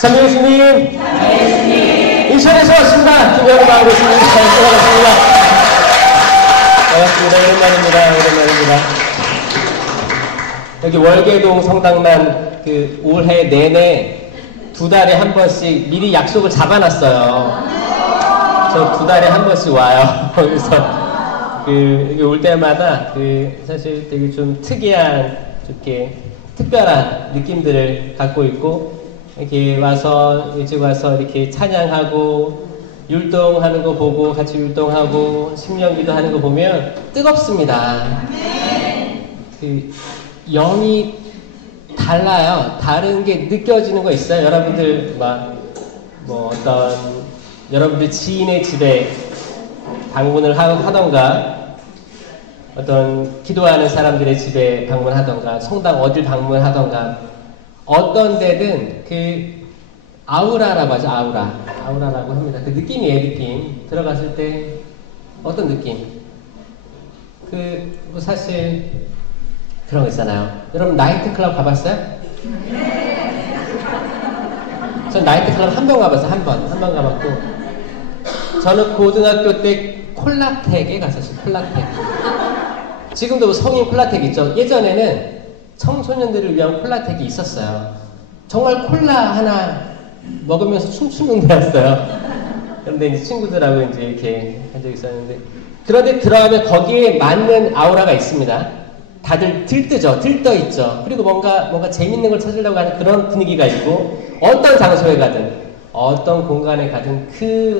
참 예수님, 인천에서 왔습니다. 김영우 마을에 있습니다. 반갑습니다. 오랜만입니다. 여기 월계동 성당만 올해 내내 2달에 한 번씩 미리 약속을 잡아놨어요. 저 2달에 한 번씩 와요. 그래서 여기 올 때마다 사실 되게 좀 특이한, 이렇게 특별한 느낌들을 갖고 있고, 이렇게 와서, 일찍 와서 이렇게 찬양하고, 율동하는 거 보고, 같이 율동하고, 신명기도 하는 거 보면 뜨겁습니다. 영이 달라요. 다른 게 느껴지는 거 있어요? 여러분들, 여러분들 지인의 집에 방문을 하던가, 어떤 기도하는 사람들의 집에 방문하던가, 성당 어딜 방문하던가, 어떤 데든 아우라라고 하죠. 아우라라고 합니다. 그 느낌이에요, 느낌. 들어갔을 때 어떤 느낌? 사실 그런 거 있잖아요. 여러분 나이트클럽 가봤어요? 전 나이트클럽 한 번 가봤어요. 한 번 가봤고, 저는 고등학교 때 콜라텍에 갔었어요. 콜라텍. 지금도 성인 콜라텍 있죠. 예전에는 청소년들을 위한 콜라텍이 있었어요. 정말 콜라 하나 먹으면서 춤추는 데였어요. 그런데 이제 친구들하고 이제 이렇게 한 적이 있었는데, 그런데 들어가면 거기에 맞는 아우라가 있습니다. 다들 들떠 있죠. 그리고 뭔가 재밌는 걸 찾으려고 하는 그런 분위기가 있고, 어떤 장소에 가든, 어떤 공간에 가든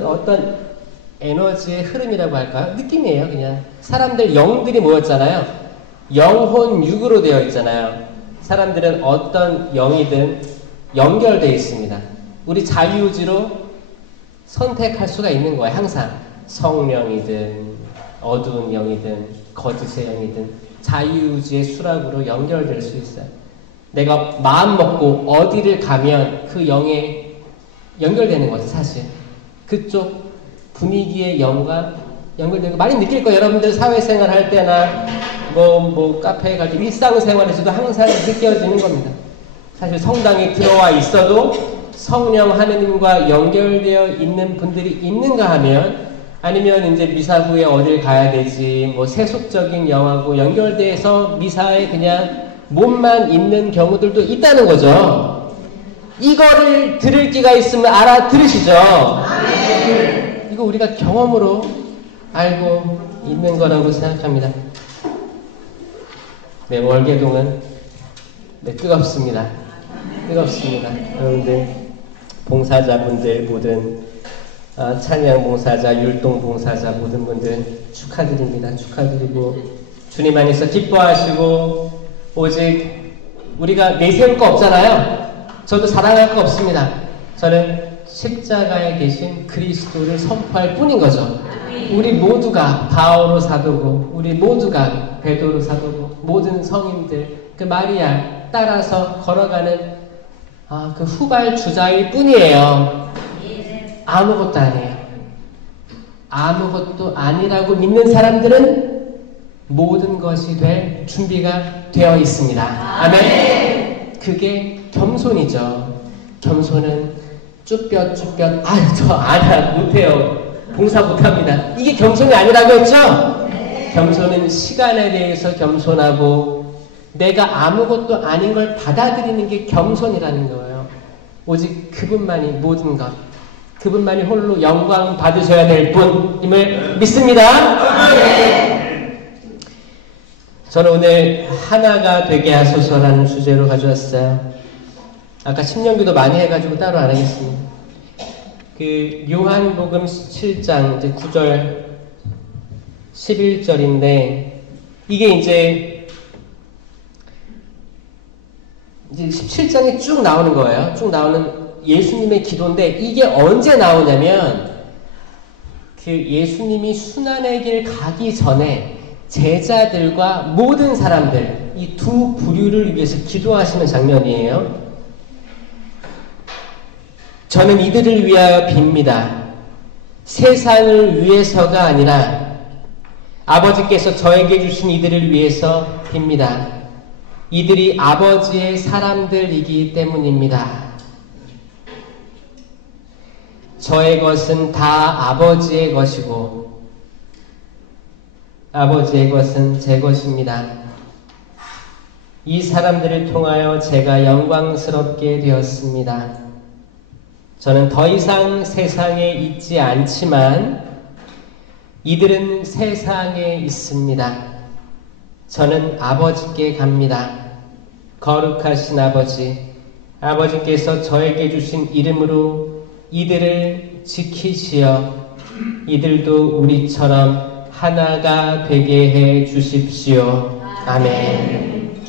어떤 에너지의 흐름이라고 할까요? 느낌이에요, 그냥. 사람들, 영들이 모였잖아요. 영혼 육으로 되어 있잖아요. 사람들은 어떤 영이든 연결되어 있습니다. 우리 자유의지로 선택할 수가 있는 거예요. 항상 성령이든 어두운 영이든 거짓의 영이든 자유의지의 수락으로 연결될 수 있어요. 내가 마음 먹고 어디를 가면 그 영에 연결되는 거죠. 사실 그쪽 분위기의 영과 연결되는 거 많이 느낄 거예요. 여러분들 사회생활 할 때나 카페에 갈 때 일상생활에서도 항상 느껴지는 겁니다. 사실 성당에 들어와 있어도 성령 하느님과 연결되어 있는 분들이 있는가 하면, 아니면 이제 미사 후에 어딜 가야 되지, 세속적인 영하고 연결돼서 미사에 그냥 몸만 있는 경우들도 있다는 거죠. 이거를 들을 기가 있으면 알아들으시죠? 이거 우리가 경험으로 알고 있는 거라고 생각합니다. 네, 월계동은 뜨겁습니다. 여러분들, 봉사자분들, 모든 찬양 봉사자, 율동 봉사자 모든 분들 축하드립니다. 축하드리고, 주님 안에서 기뻐하시고, 오직 우리가 내세울 거 없잖아요. 저도 자랑할 거 없습니다. 저는 십자가에 계신 그리스도를 선포할 뿐인 거죠. 우리 모두가 바오로 사도고, 우리 모두가 베드로 사도고, 모든 성인들 마리아 따라서 걸어가는 그 후발 주자일 뿐이에요. 아무것도 아니에요. 아무것도 아니라고 믿는 사람들은 모든 것이 될 준비가 되어 있습니다. 아멘. 그게 겸손이죠. 겸손은 쭈뼛 저 못해요. 봉사 못합니다. 이게 겸손이 아니라고 했죠? 겸손은 시간에 대해서 겸손하고, 내가 아무것도 아닌 걸 받아들이는 게 겸손이라는 거예요. 오직 그분만이 모든 것, 그분만이 홀로 영광 받으셔야 될 분임을 믿습니다. 저는 오늘 하나가 되게 하소서라는 주제로 가져왔어요. 아까 신명기도 많이 해가지고 따로 안 하겠습니다. 요한복음 7장 이제 9절 11절인데, 이게 이제 17장에 쭉 나오는 거예요. 쭉 나오는 예수님의 기도인데, 이게 언제 나오냐면 예수님이 순환의 길 가기 전에 제자들과 모든 사람들, 이 두 부류를 위해서 기도하시는 장면이에요. 저는 이들을 위하여 빕니다. 세상을 위해서가 아니라 아버지께서 저에게 주신 이들을 위해서 빕니다. 이들이 아버지의 사람들이기 때문입니다. 저의 것은 다 아버지의 것이고 아버지의 것은 제 것입니다. 이 사람들을 통하여 제가 영광스럽게 되었습니다. 저는 더 이상 세상에 있지 않지만 이들은 세상에 있습니다. 저는 아버지께 갑니다. 거룩하신 아버지, 아버지께서 저에게 주신 이름으로 이들을 지키시어 이들도 우리처럼 하나가 되게 해 주십시오. 아멘.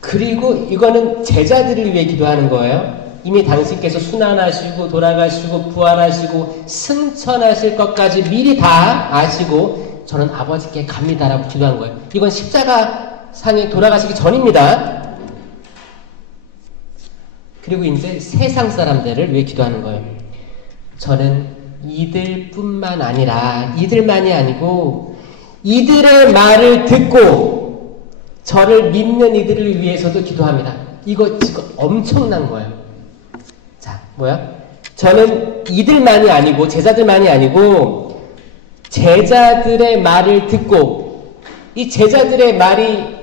그리고 이거는 제자들을 위해 기도하는 거예요. 이미 당신께서 순환하시고 돌아가시고 부활하시고 승천하실 것까지 미리 다 아시고 저는 아버지께 갑니다라고 기도한 거예요. 이건 십자가 상에 돌아가시기 전입니다. 그리고 이제 세상 사람들을 위해 기도하는 거예요. 저는 이들뿐만 아니라 이들만이 아니고 이들의 말을 듣고 저를 믿는 이들을 위해서도 기도합니다. 이거 지금 엄청난 거예요. 자, 뭐야? 저는 이들만이 아니고 제자들만이 아니고 제자들의 말을 듣고 이 제자들의 말이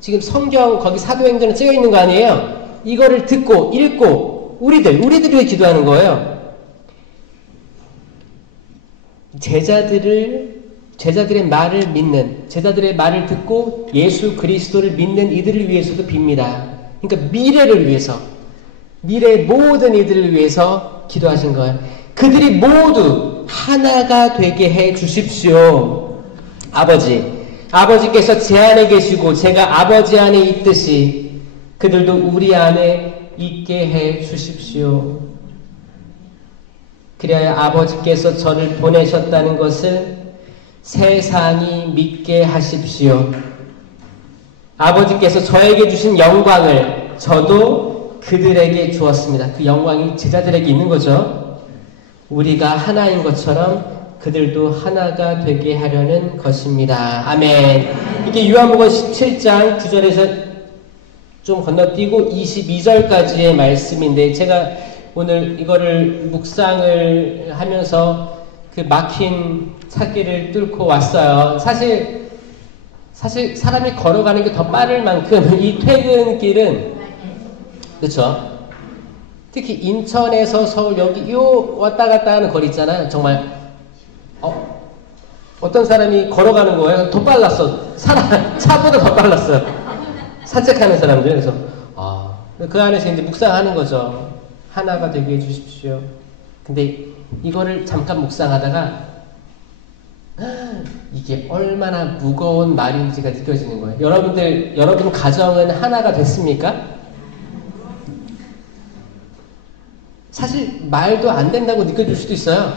지금 성경 거기 사도행전에 쓰여 있는 거 아니에요? 이거를 듣고 읽고 우리들을 위해 기도하는 거예요. 제자들의 말을 믿는, 제자들의 말을 듣고 예수 그리스도를 믿는 이들을 위해서도 빕니다. 그러니까 미래를 위해서, 미래의 모든 이들을 위해서 기도하신 거예요. 그들이 모두 하나가 되게 해 주십시오. 아버지께서 제 안에 계시고 제가 아버지 안에 있듯이 그들도 우리 안에 있게 해 주십시오. 그래야 아버지께서 저를 보내셨다는 것을 세상이 믿게 하십시오. 아버지께서 저에게 주신 영광을 저도 그들에게 주었습니다. 그 영광이 제자들에게 있는 거죠. 우리가 하나인 것처럼 그들도 하나가 되게 하려는 것입니다. 아멘. 이게 요한복음 17장 9절에서 좀 건너뛰고 22절까지의 말씀인데 제가 오늘 이거를 묵상을 하면서 그 막힌 찾기를 뚫고 왔어요. 사실 사람이 걸어가는 게 더 빠를 만큼 이 퇴근길은 그렇죠. 특히 인천에서 서울 여기 요 왔다 갔다 하는 거리 있잖아요. 정말 어떤 사람이 걸어가는 거예요. 더 빨랐어. 차보다 더 빨랐어요. 산책하는 사람들. 그래서 그 안에서 이제 묵상하는 거죠. 하나가 되게 해주십시오. 근데 이거를 잠깐 묵상하다가 이게 얼마나 무거운 말인지가 느껴지는 거예요. 여러분 가정은 하나가 됐습니까? 사실 말도 안 된다고 느껴질 수도 있어요.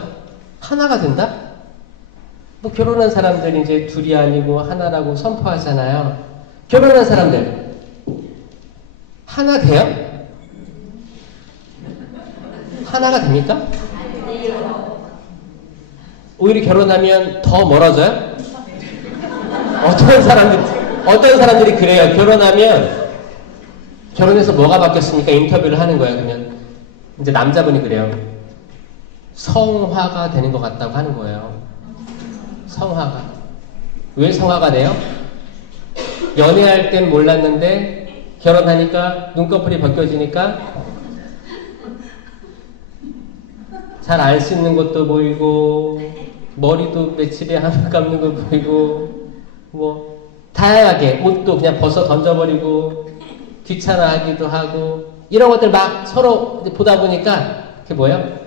하나가 된다? 뭐 결혼한 사람들 이제 둘이 아니고 하나라고 선포하잖아요. 결혼한 사람들 하나 돼요? 하나가 됩니까? 오히려 결혼하면 더 멀어져요? 어떤 사람들이 그래요. 결혼해서 뭐가 바뀌었습니까? 인터뷰를 하는 거예요. 그러면 이제 남자분이 그래요. 성화가 되는 것 같다고 하는 거예요. 성화가. 왜 성화가 돼요? 연애할 땐 몰랐는데 결혼하니까 눈꺼풀이 벗겨지니까 잘 안 씻는 것도 보이고 머리도 며칠에 하나 감는 거 보이고 뭐 다양하게 옷도 그냥 벗어 던져버리고 귀찮아하기도 하고 이런 것들 막 서로 보다 보니까 그게 뭐예요?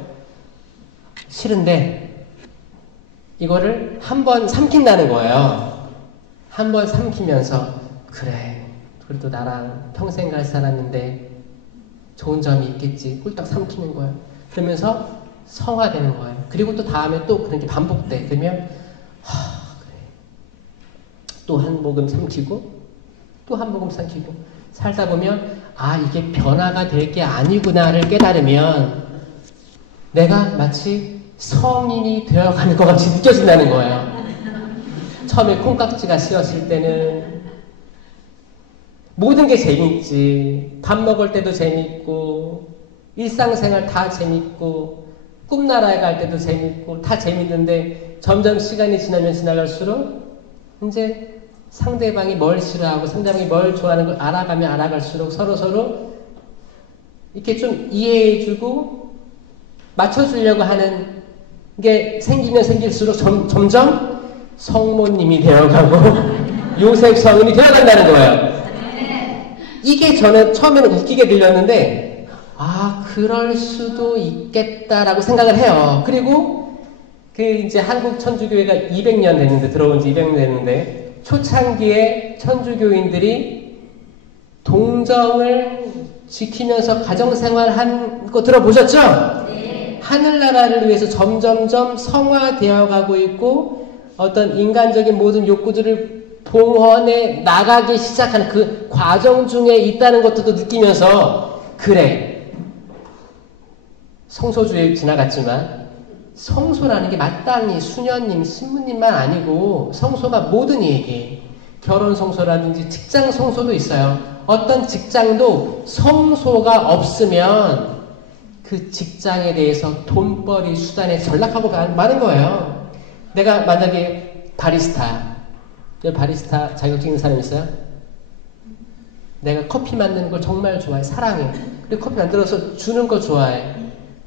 싫은데 이거를 한번 삼킨다는 거예요. 한번 삼키면서 그래 그래도 나랑 평생 갈 사람인데 좋은 점이 있겠지 꿀딱 삼키는 거예요. 그러면서 성화되는 거예요. 그리고 또 다음에 또 그런 게 반복돼. 그러면 그래 또 한 모금 삼키고 또 한 모금 삼키고 살다 보면 이게 변화가 될 게 아니구나를 깨달으면 내가 마치 성인이 되어가는 것 같이 느껴진다는 거예요. 처음에 콩깍지가 씌었을 때는 모든 게 재밌지. 밥 먹을 때도 재밌고 일상생활 다 재밌고 꿈나라에 갈 때도 재밌고 다 재밌는데 점점 시간이 지나면 지나갈수록 이제 상대방이 뭘 싫어하고 상대방이 뭘 좋아하는 걸 알아가면 알아갈수록 서로 이렇게 좀 이해해주고 맞춰주려고 하는 게 생기면 생길수록 점점 성모님이 되어가고 요셉 성인이 되어간다는 거예요. 이게 저는 처음에는 웃기게 들렸는데 그럴 수도 있겠다라고 생각을 해요. 그리고 이제 한국 천주교회가 200년 됐는데 들어온 지 200년 됐는데 초창기에 천주교인들이 동정을 지키면서 가정생활 한 거 들어보셨죠? 네. 하늘나라를 위해서 점점점 성화되어 가고 있고 어떤 인간적인 모든 욕구들을 봉헌해 나가기 시작하는 그 과정 중에 있다는 것도 느끼면서 그래 성소주의 지나갔지만 성소라는 게 마땅히 수녀님, 신부님만 아니고 성소가 모든 이에게 결혼 성소라든지 직장 성소도 있어요. 어떤 직장도 성소가 없으면 그 직장에 대해서 돈벌이 수단에 전락하고 마는 거예요. 내가 만약에 바리스타 자격증 있는 사람 있어요? 내가 커피 만드는 걸 정말 좋아해. 사랑해. 그리고 커피 만들어서 주는 거 좋아해.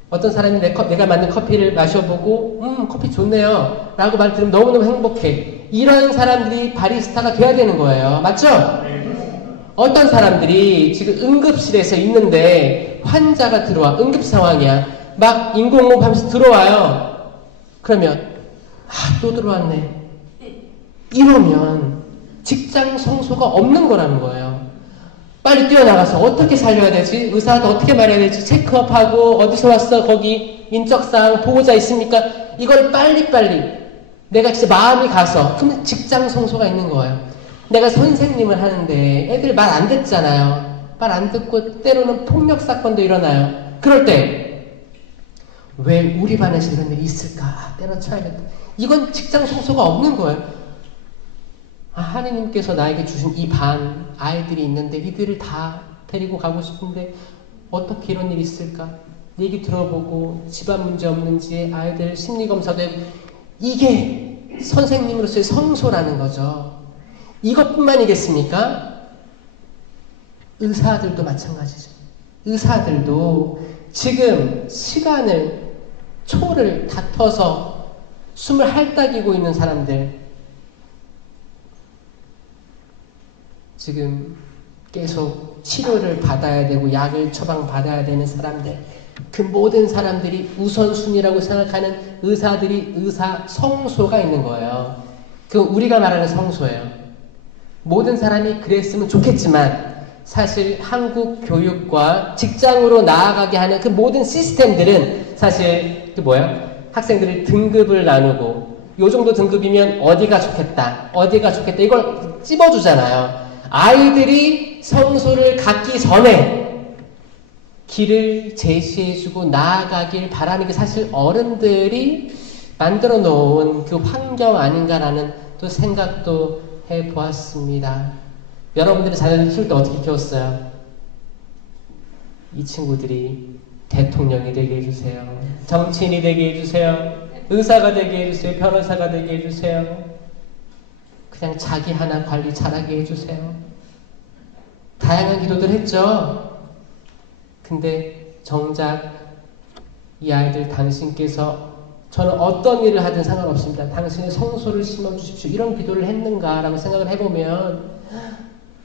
어떤 사람이 내가 만든 커피를 마셔보고 커피 좋네요 라고 말 들으면 너무너무 행복해. 이런 사람들이 바리스타가 돼야 되는 거예요. 맞죠? 어떤 사람들이 지금 응급실에서 있는데 환자가 들어와. 응급 상황이야. 막 인공호흡 하면서 들어와요. 그러면 또 들어왔네. 이러면 직장 성소가 없는 거라는 거예요. 빨리 뛰어나가서 어떻게 살려야 되지? 의사한테 어떻게 말해야 되지? 체크업하고 어디서 왔어? 거기 인적사항 보호자 있습니까? 이걸 빨리빨리 내가 진짜 마음이 가서 그럼 직장 성소가 있는 거예요. 내가 선생님을 하는데 애들 말 안 듣잖아요. 말 안 듣고 때로는 폭력 사건도 일어나요. 그럴 때 왜 우리 반에서 이런 일이 있을까? 때려쳐야겠다. 이건 직장 성소가 없는 거예요. 하느님께서 나에게 주신 이 반 아이들이 있는데 이들을 다 데리고 가고 싶은데 어떻게 이런 일이 있을까? 얘기 들어보고 집안 문제 없는지 아이들 심리검사도 해보고 이게 선생님으로서의 성소라는 거죠. 이것뿐만이겠습니까? 의사들도 마찬가지죠. 의사들도 지금 초를 다퉈서 숨을 핥아기고 있는 사람들 지금 계속 치료를 받아야 되고 약을 처방받아야 되는 사람들 그 모든 사람들이 우선순위라고 생각하는 의사들이 의사 성소가 있는 거예요. 그 우리가 말하는 성소예요. 모든 사람이 그랬으면 좋겠지만 사실 한국 교육과 직장으로 나아가게 하는 그 모든 시스템들은 사실 학생들을 등급을 나누고 요 정도 등급이면 어디가 좋겠다 이걸 찝어주잖아요. 아이들이 성소를 갖기 전에 길을 제시해주고 나아가길 바라는 게 사실 어른들이 만들어 놓은 그 환경 아닌가라는 또 생각도 해보았습니다. 여러분들이 자녀를 키울 때 어떻게 키웠어요? 이 친구들이 대통령이 되게 해주세요. 정치인이 되게 해주세요. 의사가 되게 해주세요. 변호사가 되게 해주세요. 그냥 자기 하나 관리 잘하게 해주세요. 다양한 기도들 했죠. 근데 정작 이 아이들 당신께서 저는 어떤 일을 하든 상관없습니다. 당신의 성소를 심어주십시오. 이런 기도를 했는가라고 생각을 해보면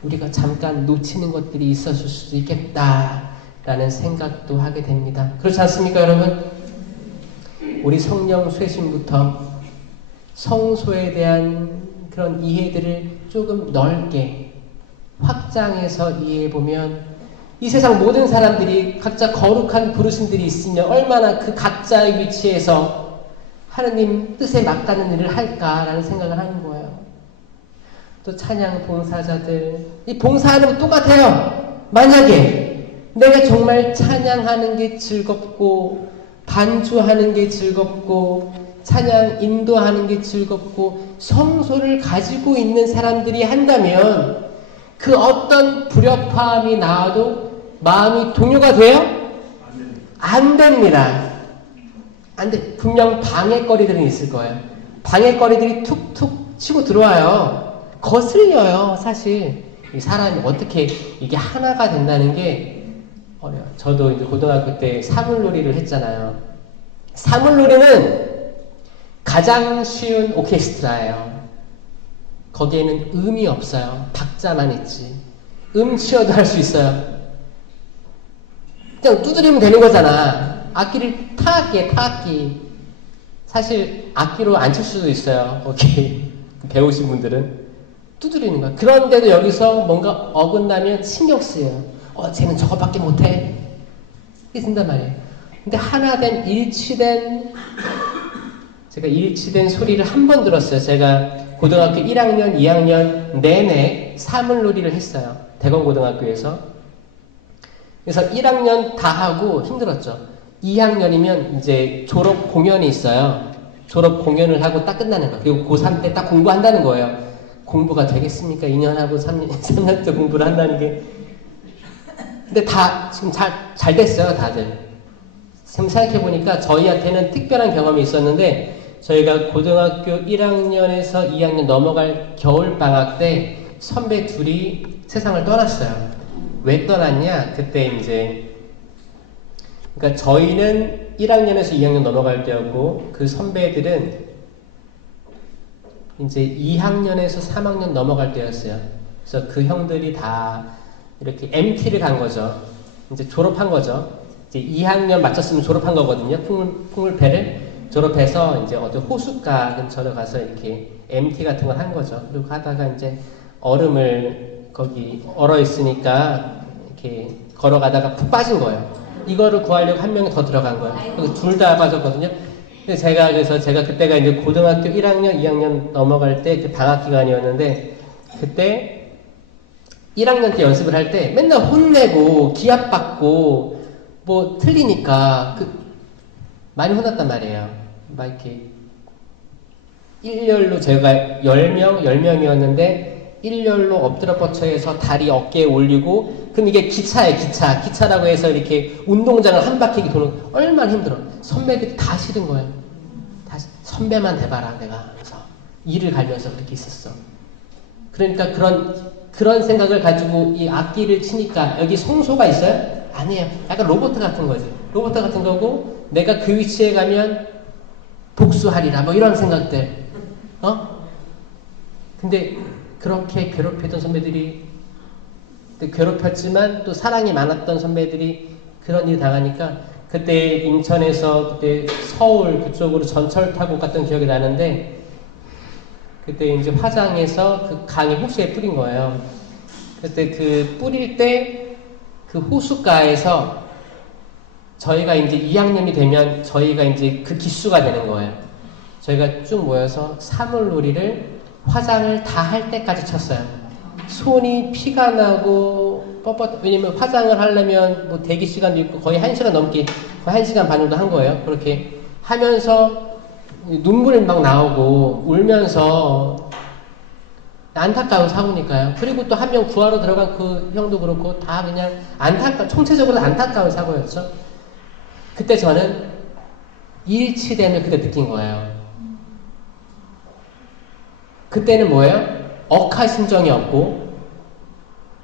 우리가 잠깐 놓치는 것들이 있었을 수도 있겠다라는 생각도 하게 됩니다. 그렇지 않습니까, 여러분? 우리 성령 쇄신부터 성소에 대한 그런 이해들을 조금 넓게 확장해서 이해해보면 이 세상 모든 사람들이 각자 거룩한 부르심들이 있으면 얼마나 그 각자의 위치에서 하느님 뜻에 맞닿는 일을 할까라는 생각을 하는 거예요. 또 찬양 봉사자들, 이 봉사하는 거 똑같아요. 만약에 내가 정말 찬양하는 게 즐겁고 반주하는 게 즐겁고 찬양 인도하는 게 즐겁고 성소를 가지고 있는 사람들이 한다면 그 어떤 불협화음이 나와도 마음이 동요가 돼요? 안 됩니다. 안 돼. 분명 방해거리들은 있을 거예요. 방해거리들이 툭툭 치고 들어와요. 거슬려요, 사실. 이 사람이 어떻게 이게 하나가 된다는 게 어려워요. 저도 이제 고등학교 때 사물놀이를 했잖아요. 사물놀이는 가장 쉬운 오케스트라예요. 거기에는 음이 없어요. 박자만 있지. 치어도 할 수 있어요. 그냥 두드리면 되는 거잖아. 악기를 타악기. 사실 악기로 안 칠 수도 있어요. 거기 배우신 분들은. 두드리는 거야. 그런데도 여기서 뭔가 어긋나면 신경 쓰여요. 쟤는 저것밖에 못해. 이게 된단 말이에요. 근데 하나된 제가 일치된 소리를 한 번 들었어요. 제가 고등학교 1학년, 2학년 내내 사물놀이를 했어요. 대건고등학교에서. 그래서 1학년 다 하고 힘들었죠. 2학년이면 이제 졸업 공연이 있어요. 졸업 공연을 하고 딱 끝나는 거예요. 그리고 고3 때 딱 공부한다는 거예요. 공부가 되겠습니까? 2년 하고 3년째 공부를 한다는 게. 근데 다 지금 잘 됐어요, 다들. 지금 생각해보니까 저희한테는 특별한 경험이 있었는데, 저희가 고등학교 1학년에서 2학년 넘어갈 겨울방학 때 선배 둘이 세상을 떠났어요. 왜 떠났냐? 그때 이제, 그러니까 저희는 1학년에서 2학년 넘어갈 때였고, 그 선배들은 이제 2학년에서 3학년 넘어갈 때였어요. 그래서 그 형들이 다 이렇게 MT를 간 거죠. 이제 졸업한 거죠. 이제 2학년 마쳤으면 졸업한 거거든요. 풍물패를 졸업해서 이제 어디 호숫가 근처로 가서 이렇게 MT 같은 걸 한 거죠. 그리고 하다가 이제 얼음을 거기 얼어 있으니까 이렇게 걸어가다가 푹 빠진 거예요. 이거를 구하려고 한 명이 더 들어간 거예요. 그래서 둘 다 빠졌거든요. 그래서 제가 그때가 이제 고등학교 1학년, 2학년 넘어갈 때 그 방학 기간이었는데, 그때 1학년 때 연습을 할 때 맨날 혼내고 기합받고 뭐 틀리니까 많이 혼났단 말이에요. 막 이렇게 일렬로 제가 10명이었는데 일렬로 엎드려 뻗쳐해서 다리 어깨에 올리고, 그럼 이게 기차예요. 기차라고 해서 이렇게 운동장을 한 바퀴 도는, 얼마나 힘들어. 선배들이 다 싫은 거예요. 선배만 돼봐라, 내가. 그래서 이를 갈면서 그렇게 있었어. 그러니까 그런 생각을 가지고 이 악기를 치니까, 여기 성소가 있어요? 아니에요. 약간 로봇 같은 거지. 로봇 같은 거고, 내가 그 위치에 가면 복수하리라, 뭐 이런 생각들. 근데 그렇게 괴롭혔던 선배들이, 괴롭혔지만 또 사랑이 많았던 선배들이 그런 일 당하니까, 그때 인천에서 그때 서울 그쪽으로 전철 타고 갔던 기억이 나는데, 그때 이제 화장에서 그 강에 호수에 뿌린 거예요. 그때 그 뿌릴 때 그 호숫가에서 저희가 이제 2학년이 되면 저희가 이제 그 기수가 되는 거예요. 저희가 쭉 모여서 사물놀이를 화장을 다 할 때까지 쳤어요. 손이 피가 나고 왜냐면 화장을 하려면 뭐 대기 시간도 있고 거의 1시간 넘게, 거의 1시간 반 정도 한 거예요. 그렇게 하면서 눈물이 막 나오고 울면서 안타까운 사고니까요. 그리고 또 한 명 구하러 들어간 그 형도 그렇고 다 그냥 총체적으로 안타까운 사고였죠. 그때 저는 일치됨을 그때 느낀 거예요. 그때는 뭐예요? 억하심정이 없고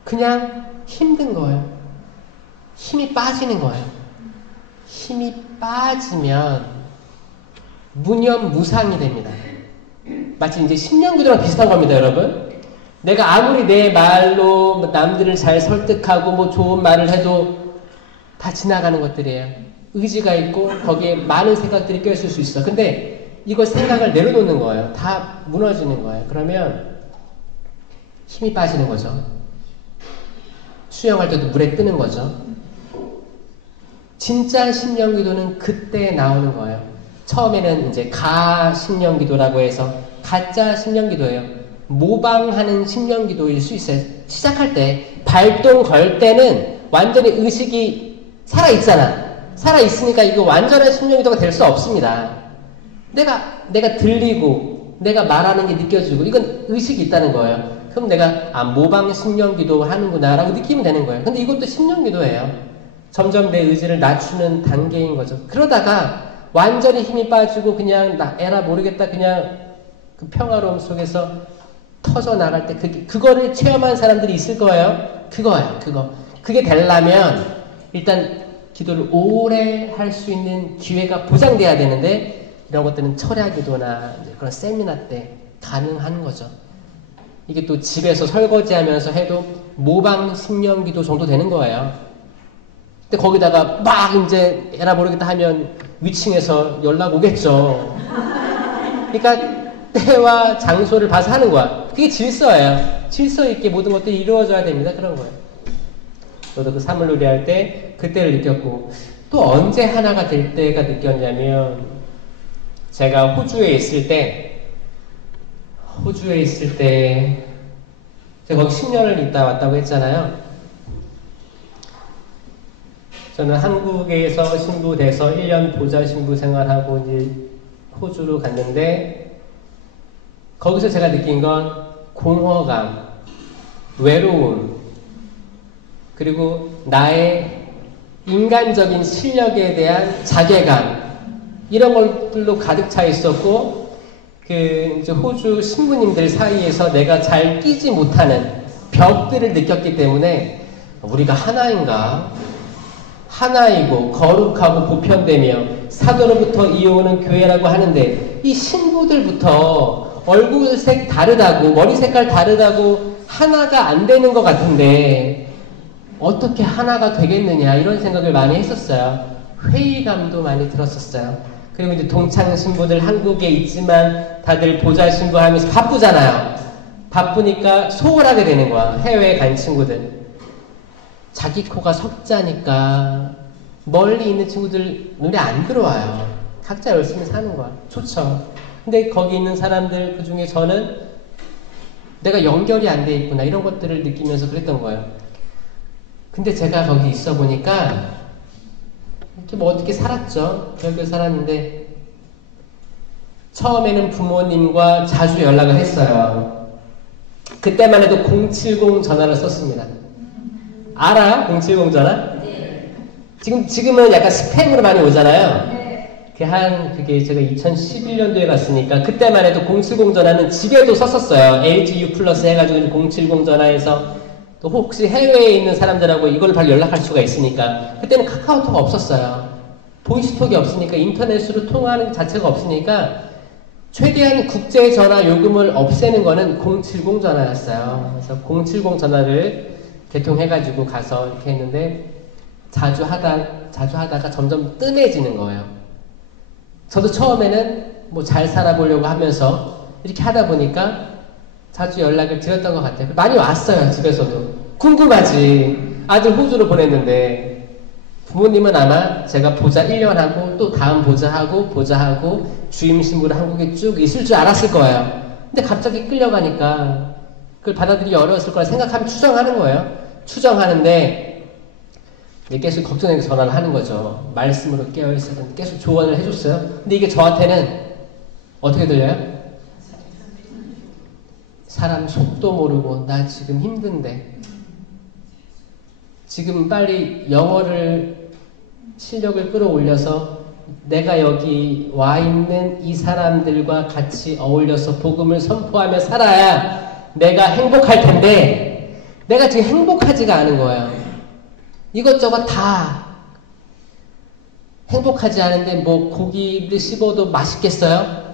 그냥 힘든 거예요. 힘이 빠지는 거예요. 힘이 빠지면 무념무상이 됩니다. 마치 이제 신령기도랑 비슷한 겁니다, 여러분. 내가 아무리 내 말로 남들을 잘 설득하고 뭐 좋은 말을 해도 다 지나가는 것들이에요. 의지가 있고 거기에 많은 생각들이 껴있을 수 있어. 근데 이거 생각을 내려놓는 거예요. 다 무너지는 거예요. 그러면 힘이 빠지는 거죠. 수영할 때도 물에 뜨는 거죠. 진짜 신령기도는 그때 나오는 거예요. 처음에는 이제 가신령기도라고 해서 가짜 신령기도예요. 모방하는 신령기도일 수 있어요. 시작할 때 발동 걸 때는 완전히 의식이 살아있잖아. 살아있으니까 이거 완전한 신령기도가 될 수 없습니다. 내가 들리고 내가 말하는 게 느껴지고 이건 의식이 있다는 거예요. 그럼 내가 모방 신령기도 하는구나 라고 느끼면 되는 거예요. 근데 이것도 신령기도예요. 점점 내 의지를 낮추는 단계인 거죠. 그러다가 완전히 힘이 빠지고 그냥 나 에라 모르겠다 그냥 그 평화로움 속에서 터져 나갈 때 그거를 체험한 사람들이 있을 거예요. 그거예요. 그게 되려면 일단 기도를 오래 할 수 있는 기회가 보장돼야 되는데 이런 것들은 철야 기도나 그런 세미나 때 가능한 거죠. 이게 또 집에서 설거지하면서 해도 모방 신령 기도 정도 되는 거예요. 근데 거기다가 막 이제 에라 모르겠다 하면 위층에서 연락 오겠죠. 그러니까 때와 장소를 봐서 하는 거야. 그게 질서예요. 질서 있게 모든 것들이 이루어져야 됩니다. 그런 거예요. 저도 그 사물놀이 할 때 그때를 느꼈고 또 언제 하나가 될 때가 느꼈냐면 제가 호주에 있을 때 제가 거기 10년을 있다 왔다고 했잖아요. 저는 한국에서 신부돼서 1년 보좌 신부 생활하고 이제 호주로 갔는데 거기서 제가 느낀 건 공허감, 외로움, 그리고 나의 인간적인 실력에 대한 자괴감 이런 것들로 가득 차 있었고 이제 호주 신부님들 사이에서 내가 잘 끼지 못하는 벽들을 느꼈기 때문에 우리가 하나인가? 하나이고 거룩하고 보편되며 사도로부터 이어오는 교회라고 하는데 이 신부들부터 얼굴색 다르다고 머리 색깔 다르다고 하나가 안 되는 것 같은데 어떻게 하나가 되겠느냐 이런 생각을 많이 했었어요. 회의감도 많이 들었었어요. 그리고 이제 동창 신부들 한국에 있지만 다들 보좌 신부 하면서 바쁘잖아요. 바쁘니까 소홀하게 되는 거야. 해외에 간 친구들. 자기 코가 석자니까 멀리 있는 친구들 눈에 안 들어와요. 각자 열심히 사는 거야. 좋죠. 근데 거기 있는 사람들 그 중에 저는 내가 연결이 안 돼 있구나 이런 것들을 느끼면서 그랬던 거예요. 근데 제가 거기 있어 보니까 이렇게 뭐 어떻게 살았죠. 결국에 살았는데 처음에는 부모님과 자주 연락을 했어요. 그때만 해도 070 전화를 썼습니다. 알아요? 070 전화? 네. 지금은 약간 스팸으로 많이 오잖아요. 네. 그게 제가 2011년도에 갔으니까 그때만 해도 070 전화는 집에도 썼었어요. LGU 플러스 해가지고 070 전화에서 또 혹시 해외에 있는 사람들하고 이걸 바로 연락할 수가 있으니까 그때는 카카오톡 없었어요. 보이스톡이 없으니까 인터넷으로 통화하는 자체가 없으니까 최대한 국제 전화 요금을 없애는 거는 070 전화였어요. 그래서 070 전화를 개통해가지고 가서 이렇게 했는데 자주 하다가 점점 뜸해지는 거예요. 저도 처음에는 뭐 잘 살아보려고 하면서 이렇게 하다 보니까 자주 연락을 드렸던 것 같아요. 많이 왔어요. 집에서도. 궁금하지. 아들 호주로 보냈는데 부모님은 아마 제가 보자 1년 하고 또 다음 보자하고 주임 신부를 한국에 쭉 있을 줄 알았을 거예요. 근데 갑자기 끌려가니까 그걸 받아들이기 어려웠을 거라 생각하면 추정하는 거예요. 추정하는데 이제 계속 걱정해서 전화를 하는 거죠. 말씀으로 깨어있었는데 계속 조언을 해줬어요. 근데 이게 저한테는 어떻게 들려요? 사람 속도 모르고 나 지금 힘든데 지금 빨리 영어를 실력을 끌어올려서 내가 여기 와 있는 이 사람들과 같이 어울려서 복음을 선포하며 살아야 내가 행복할 텐데 내가 지금 행복하지가 않은 거예요. 이것저것 다 행복하지 않은데 뭐 고기를 씹어도 맛있겠어요?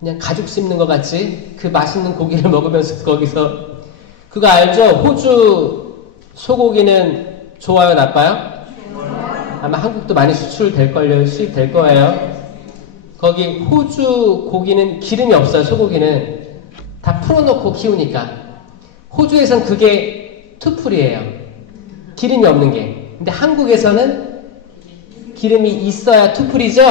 그냥 가죽 씹는 것 같이 그 맛있는 고기를 먹으면서 거기서 그거 알죠? 호주 소고기는 좋아요, 나빠요? 아마 한국도 많이 수출될걸요. 수입될 거예요. 거기 호주 고기는 기름이 없어요. 소고기는 다 풀어놓고 키우니까. 호주에선 그게 투풀이에요. 기름이 없는 게. 근데 한국에서는 기름이 있어야 투풀이죠?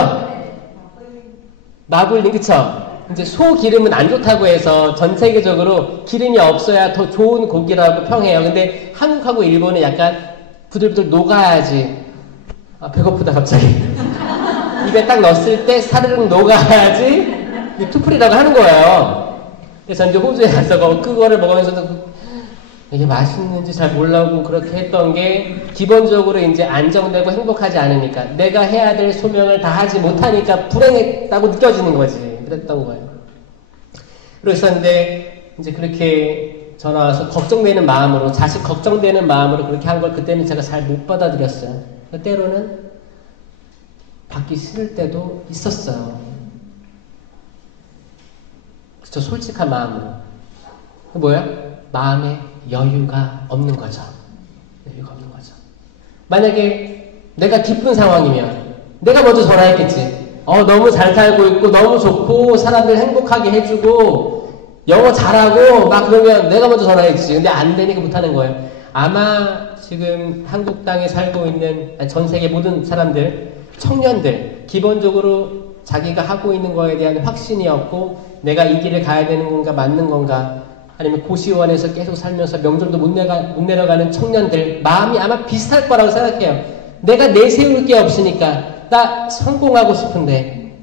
마블링, 그쵸? 이제 소 기름은 안 좋다고 해서 전 세계적으로 기름이 없어야 더 좋은 고기라고 평해요. 근데 한국하고 일본은 약간 부들부들 녹아야지. 아, 배고프다 갑자기. 입에 딱 넣었을 때 사르륵 녹아야지 투풀이라고 하는 거예요. 그래서 이제 호주에 가서 그거를 먹으면서도 이게 맛있는지 잘 몰라고 그렇게 했던 게 기본적으로 이제 안정되고 행복하지 않으니까 내가 해야 될 소명을 다 하지 못하니까 불행했다고 느껴지는 거지. 그랬던 거예요. 그랬었는데 이제 그렇게 전화 와서 걱정되는 마음으로 자식 걱정되는 마음으로 그렇게 한 걸 그때는 제가 잘 못 받아들였어요. 때로는 받기 싫을 때도 있었어요. 그쵸? 솔직한 마음으로. 뭐야? 마음에 여유가 없는 거죠. 여유가 없는 거죠. 만약에 내가 기쁜 상황이면 내가 먼저 전화했겠지. 너무 잘 살고 있고 너무 좋고 사람들 행복하게 해주고 영어 잘하고 막 그러면 내가 먼저 전화했지. 근데 안 되니까 못하는 거예요. 아마 지금 한국 땅에 살고 있는 전 세계 모든 사람들, 청년들 기본적으로 자기가 하고 있는 거에 대한 확신이 없고 내가 이 길을 가야 되는 건가 맞는 건가 아니면 고시원에서 계속 살면서 명절도 못 내려가는 청년들 마음이 아마 비슷할 거라고 생각해요. 내가 내세울 게 없으니까 나 성공하고 싶은데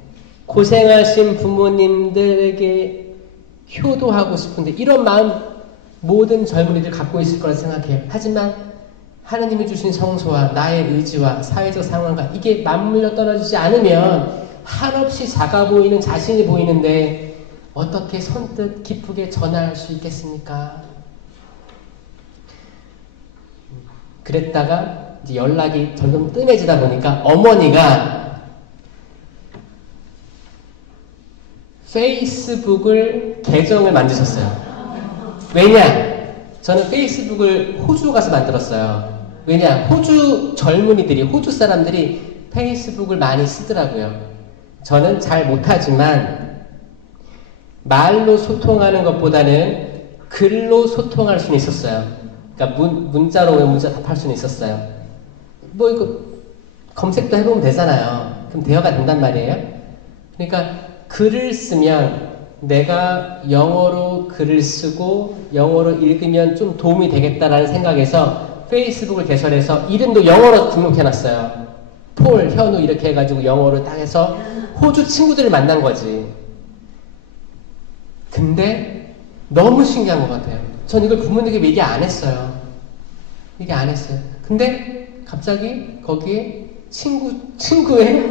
고생하신 부모님들에게 효도하고 싶은데 이런 마음 모든 젊은이들 갖고 있을 거라 생각해요. 하지만 하느님이 주신 성소와 나의 의지와 사회적 상황과 이게 맞물려 떨어지지 않으면 한없이 작아 보이는 자신이 보이는데 어떻게 선뜻 기쁘게 전할 수 있겠습니까? 그랬다가 이제 연락이 점점 뜸해지다 보니까 어머니가 페이스북을 계정을 만드셨어요. 왜냐? 저는 페이스북을 호주 가서 만들었어요. 왜냐? 호주 젊은이들이, 호주 사람들이 페이스북을 많이 쓰더라고요. 저는 잘 못하지만 말로 소통하는 것보다는 글로 소통할 수는 있었어요. 그러니까 문자로 문자 답할 수는 있었어요. 뭐 이거 검색도 해보면 되잖아요. 그럼 대화가 된단 말이에요. 그러니까 글을 쓰면 내가 영어로 글을 쓰고 영어로 읽으면 좀 도움이 되겠다라는 생각에서 페이스북을 개설해서 이름도 영어로 등록해놨어요. 폴, 현우 이렇게 해가지고 영어로 딱 해서 호주 친구들을 만난 거지. 근데 너무 신기한 것 같아요. 전 이걸 부모님에게 얘기 안 했어요. 얘기 안 했어요. 근데 갑자기 거기에 친구의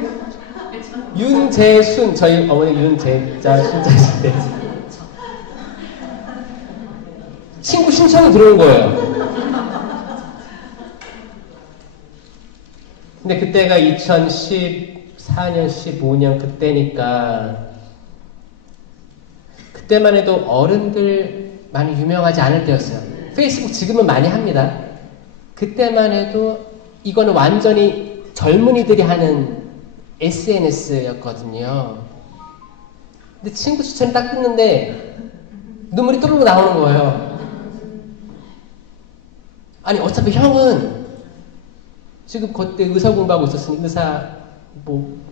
윤재순, 저희 어머니 윤재자, 순자신데 친구 신청이 들어온 거예요. 근데 그때가 2014년, 15년 그때니까 그때만 해도 어른들 많이 유명하지 않을 때였어요. 페이스북 지금은 많이 합니다. 그때만 해도 이거는 완전히 젊은이들이 하는 SNS였거든요. 근데 친구 추천 딱 끊는데 눈물이 또르르 나오는 거예요. 아니 어차피 형은 지금 그때 의사 공부하고 있었으니 의사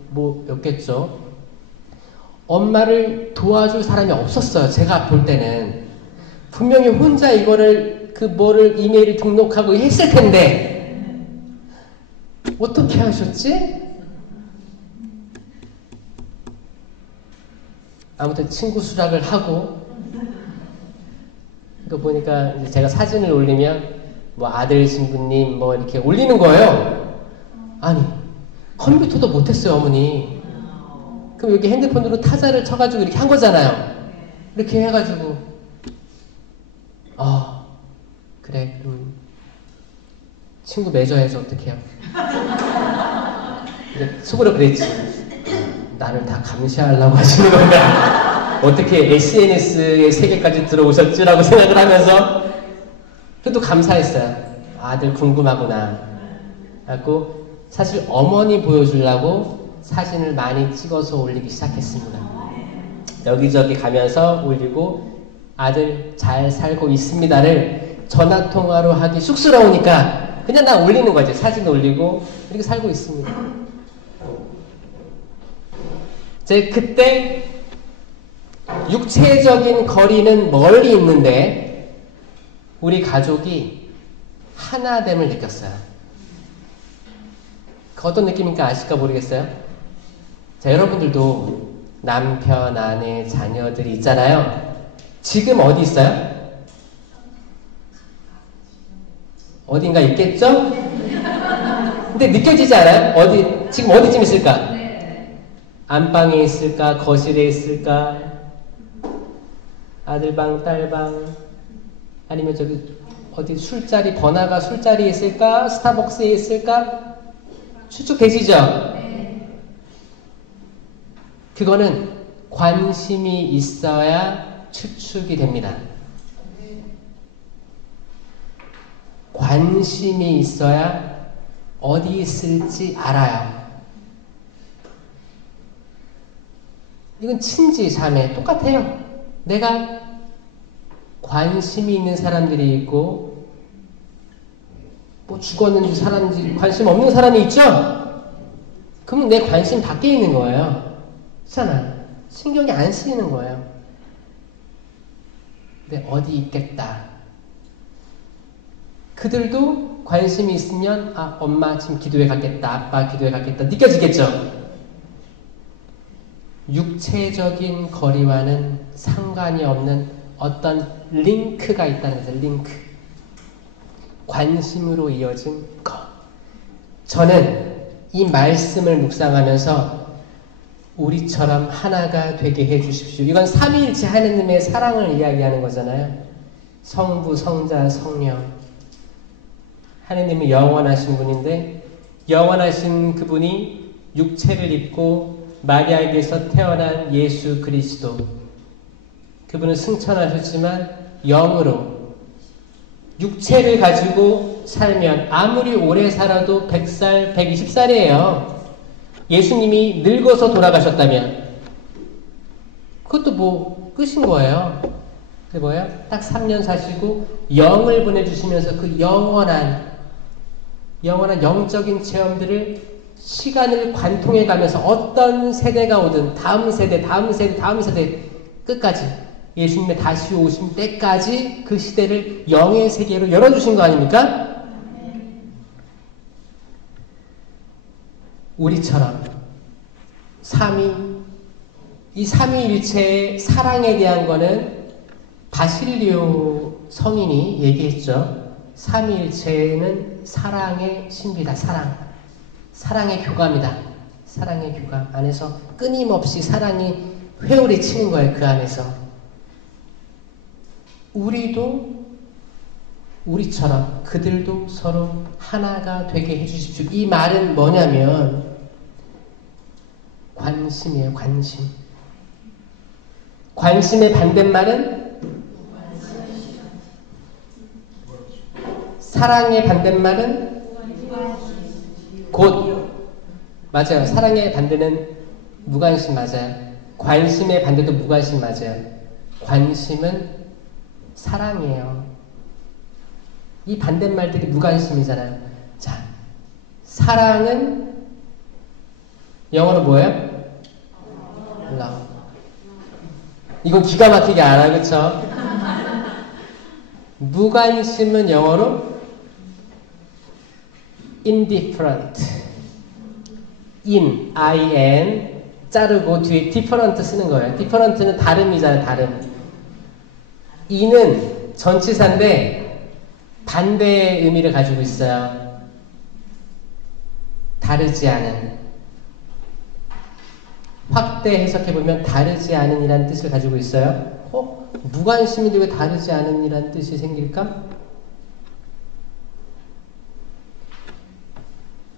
뭐였겠죠. 엄마를 도와줄 사람이 없었어요. 제가 볼 때는. 분명히 혼자 이거를 뭐를 이메일을 등록하고 했을 텐데 어떻게 하셨지? 아무튼 친구 수락을 하고 그 보니까 이제 제가 사진을 올리면 뭐 아들 신부님 뭐 이렇게 올리는 거예요. 아니 컴퓨터도 못했어요 어머니. 그럼 여기 핸드폰으로 타자를 쳐가지고 이렇게 한 거잖아요. 이렇게 해가지고 그래 친구 매저해서 어떡해요. 속으로 그랬지. 나를 다 감시하려고 하시는 건가. 어떻게 SNS의 세계까지 들어오셨지라고 생각을 하면서 그래도 감사했어요. 아들 궁금하구나 하고 사실 어머니 보여주려고 사진을 많이 찍어서 올리기 시작했습니다. 여기저기 가면서 올리고 아들 잘 살고 있습니다를 전화통화로 하기 쑥스러우니까 그냥 나 올리는 거지. 사진 올리고 이렇게 살고 있습니다. 제 그때 육체적인 거리는 멀리 있는데 우리 가족이 하나됨을 느꼈어요. 그 어떤 느낌인가 아실까 모르겠어요. 자, 여러분들도 남편, 아내, 자녀들이 있잖아요. 지금 어디 있어요? 어딘가 있겠죠? 근데 느껴지지 않아요? 지금 어디쯤 있을까? 안방에 있을까? 거실에 있을까? 아들방, 딸방, 아니면 저기 어디 술자리, 번화가 술자리에 있을까? 스타벅스에 있을까? 추측되시죠? 그거는 관심이 있어야 추측이 됩니다. 관심이 있어야 어디 있을지 알아요. 이건 친지, 자매 똑같아요. 내가 관심이 있는 사람들이 있고 뭐 죽었는지 살았는지 관심 없는 사람이 있죠? 그러면 내 관심 밖에 있는 거예요. 그렇잖아. 신경이 안 쓰이는 거예요. 근데 어디 있겠다. 그들도 관심이 있으면 엄마 지금 기도회 갔겠다. 아빠 기도회 갔겠다. 느껴지겠죠? 육체적인 거리와는 상관이 없는 어떤 링크가 있다는 거죠. 링크. 관심으로 이어진 것. 저는 이 말씀을 묵상하면서 우리처럼 하나가 되게 해주십시오. 이건 삼위일체 하느님의 사랑을 이야기하는 거잖아요. 성부, 성자, 성령. 하느님은 영원하신 분인데 영원하신 그분이 육체를 입고 마리아에게서 태어난 예수 그리스도. 그분은 승천하셨지만 영으로 육체를 가지고 살면 아무리 오래 살아도 100살, 120살이에요. 예수님이 늙어서 돌아가셨다면 그것도 뭐 끝인 거예요. 그게 뭐예요? 딱 3년 사시고 영을 보내주시면서 그 영원한 영적인 체험들을 시간을 관통해 가면서 어떤 세대가 오든 다음 세대 끝까지 예수님의 다시 오신 때까지 그 시대를 영의 세계로 열어주신 거 아닙니까? 우리처럼 이 삼위일체의 사랑에 대한 거는 바실리오 성인이 얘기했죠. 삼위일체는 사랑의 신비다. 사랑의 교감이다. 사랑의 교감 안에서 끊임없이 사랑이 회오리 치는 거예요. 그 안에서. 우리처럼 그들도 서로 하나가 되게 해주십시오. 이 말은 뭐냐면 관심이에요. 관심. 관심의 반대말은 사랑의 반대말은 맞아요. 사랑의 반대는 무관심 맞아요. 관심의 반대도 무관심 맞아요. 관심은 사랑이에요. 이 반대말들이 무관심이잖아요. 자, 사랑은 영어로 뭐예요? love. 이거 기가 막히게 알아, 그쵸? 무관심은 영어로 indifferent. in, 자르고 뒤에 different 쓰는 거예요. different는 다름이잖아요, 다름. in은 전치사인데 반대의 의미를 가지고 있어요. 다르지 않은. 확대 해석해보면 다르지 않은 이라는 뜻을 가지고 있어요. 무관심인데 왜 다르지 않은 이라는 뜻이 생길까?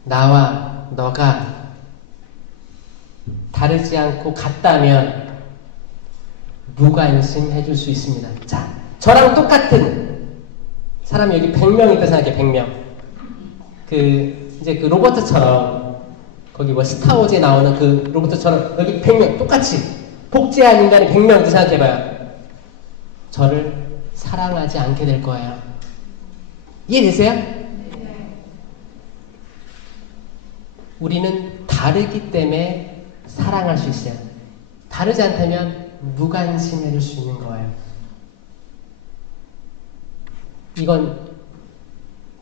나와 너가 다르지 않고 같다면 무관심 해줄 수 있습니다. 자, 저랑 똑같은 사람이 여기 100명 있다 생각해. 100명. 이제 그 로버트처럼 거기 뭐 스타워즈에 나오는 그 로버트처럼 여기 100명 똑같이 복제한 인간이 100명 있다 생각해봐요. 저를 사랑하지 않게 될 거예요. 이해되세요? 우리는 다르기 때문에 사랑할 수 있어요. 다르지 않다면 무관심해질 수 있는 거예요. 이건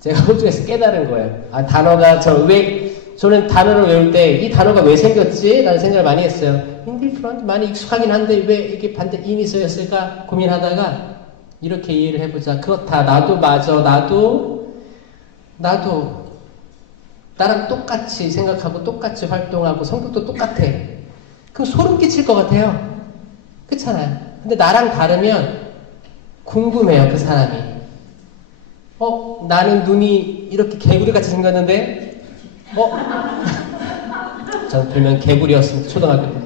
제가 호주에서 깨달은 거예요. 단어가 저는 단어를 외울 때 이 단어가 왜 생겼지? 라는 생각을 많이 했어요. indifferent 많이 익숙하긴 한데 왜 이게 반대 in이 쓰였을까 고민하다가 이렇게 이해를 해보자. 그렇다. 나도 맞아. 나도 나도 나랑 똑같이 생각하고 똑같이 활동하고 성격도 똑같아. 그럼 소름 끼칠 것 같아요. 그렇잖아요. 근데 나랑 다르면 궁금해요, 그 사람이. 나는 눈이 이렇게 개구리같이 생겼는데, 전 별명 개구리였습니다, 초등학교 때.